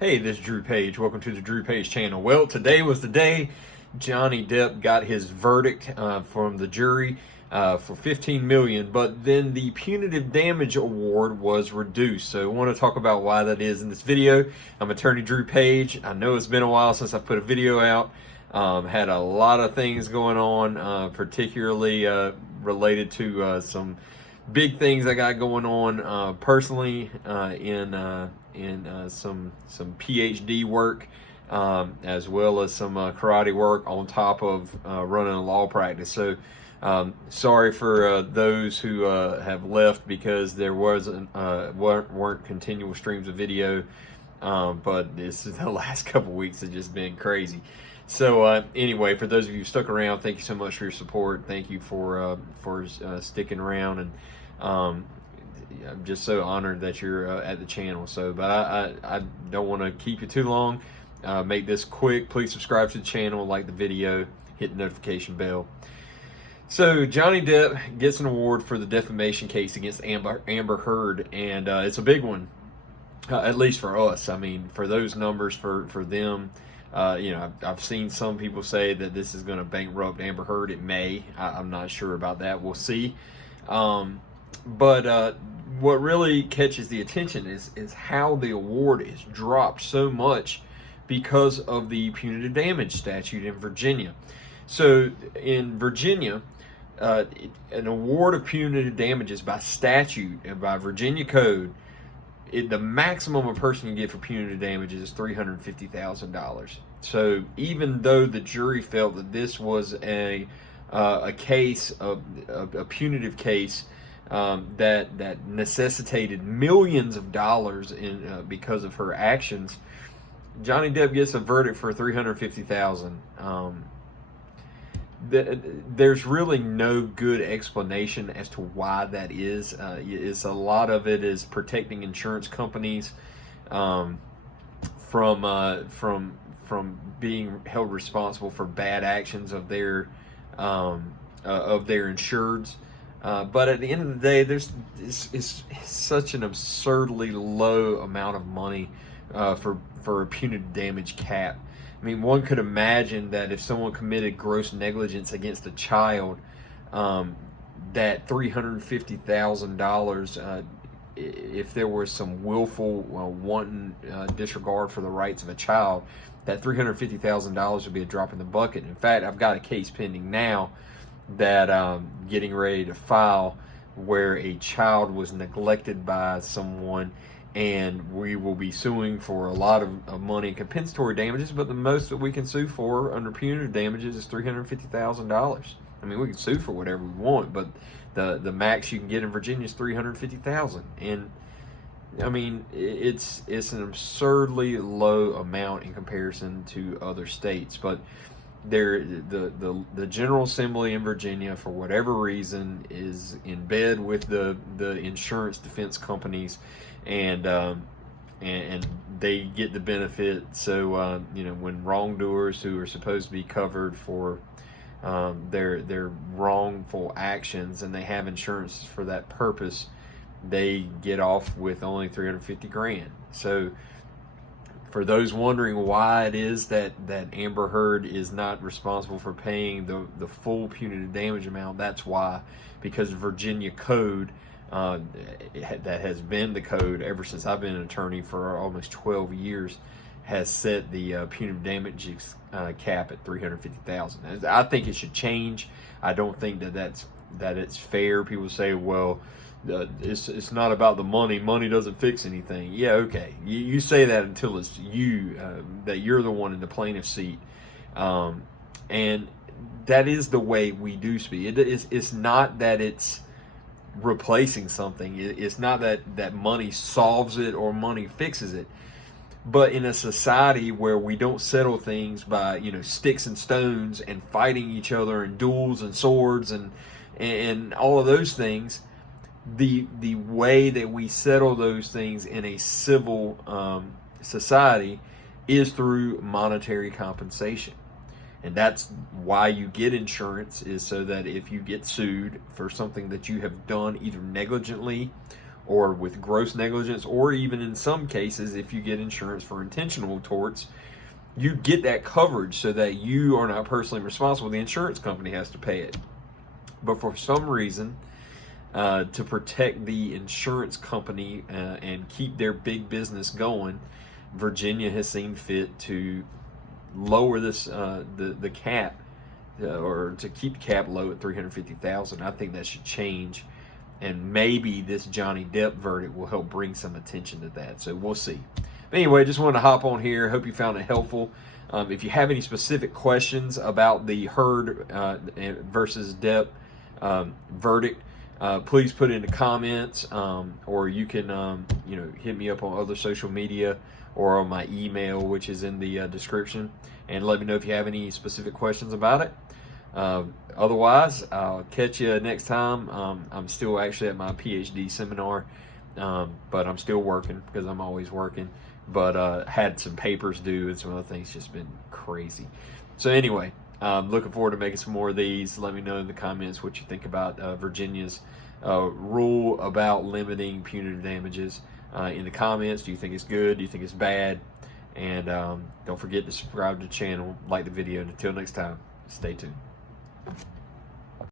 Hey, this is Drew Page. Welcome to the Drew Page channel. Well, today was the day Johnny Depp got his verdict from the jury for $15 million, but then the punitive damage award was reduced. So I want to talk about why that is in this video. I'm attorney Drew Page. I know it's been a while since I put a video out. Had a lot of things going on, particularly related to some big things I got going on personally in some PhD work, as well as some karate work on top of running a law practice. So sorry for those who have left because there weren't continual streams of video, but this is the last couple weeks have just been crazy. So anyway, for those of you who stuck around, thank you so much for your support. Thank you for sticking around, and I'm just so honored that you're at the channel. So, but I don't want to keep you too long. Make this quick. Please subscribe to the channel, like the video, hit the notification bell. So Johnny Depp gets an award for the defamation case against Amber Heard, and it's a big one, at least for us. I mean, for those numbers, for them. I've seen some people say that this is going to bankrupt Amber Heard. It may. I'm not sure about that. We'll see. But what really catches the attention is how the award is dropped so much because of the punitive damage statute in Virginia. So in Virginia, an award of punitive damages by statute and by Virginia code, the maximum a person can get for punitive damages is $350,000. So even though the jury felt that this was a case of a punitive case that necessitated millions of dollars in because of her actions, Johnny Depp gets a verdict for $350,000. There's really no good explanation as to why that is. It's a lot of it is protecting insurance companies from being held responsible for bad actions of their insureds. But at the end of the day, it's such an absurdly low amount of money for a punitive damage cap. I mean, one could imagine that if someone committed gross negligence against a child, that $350,000, if there was some willful, wanton disregard for the rights of a child, that $350,000 would be a drop in the bucket. In fact, I've got a case pending now that I'm getting ready to file where a child was neglected by someone, and we will be suing for a lot of money in compensatory damages, but the most that we can sue for under punitive damages is $350,000. I mean, we can sue for whatever we want, but the max you can get in Virginia is $350,000. And I mean, it's an absurdly low amount in comparison to other states. But the General Assembly in Virginia, for whatever reason, is in bed with the insurance defense companies, and they get the benefit. So when wrongdoers who are supposed to be covered for their wrongful actions, and they have insurance for that purpose, they get off with only $350,000. So for those wondering why it is that Amber Heard is not responsible for paying the full punitive damage amount, that's why. Because Virginia code, that has been the code ever since I've been an attorney for almost 12 years, has set the punitive damages cap at $350,000. I think it should change. I don't think that it's fair. People say, well, it's not about the money. Money doesn't fix anything. Yeah, okay. You say that until it's you, that you're the one in the plaintiff's seat. And that is the way we do speak. It's not that it's replacing something. It's not that money solves it or money fixes it. But in a society where we don't settle things by sticks and stones and fighting each other and duels and swords and all of those things, the way that we settle those things in a civil society is through monetary compensation. And that's why you get insurance, is so that if you get sued for something that you have done either negligently or with gross negligence, or even in some cases, if you get insurance for intentional torts, you get that coverage so that you are not personally responsible. The insurance company has to pay it. But for some reason, to protect the insurance company and keep their big business going, Virginia has seen fit to lower this the cap, or to keep the cap low at $350,000. I think that should change, and maybe this Johnny Depp verdict will help bring some attention to that. So we'll see. But anyway, just wanted to hop on here. Hope you found it helpful. If you have any specific questions about the Heard versus Depp verdict, please put it in the comments, or you can hit me up on other social media or on my email, which is in the description, and let me know if you have any specific questions about it. Otherwise, I'll catch you next time. I'm still actually at my PhD seminar, but I'm still working because I'm always working. But had some papers due and some other things, just been crazy. So anyway, looking forward to making some more of these. Let me know in the comments what you think about Virginia's rule about limiting punitive damages in the comments. Do you think it's good? Do you think it's bad? And don't forget to subscribe to the channel, like the video, and until next time, stay tuned.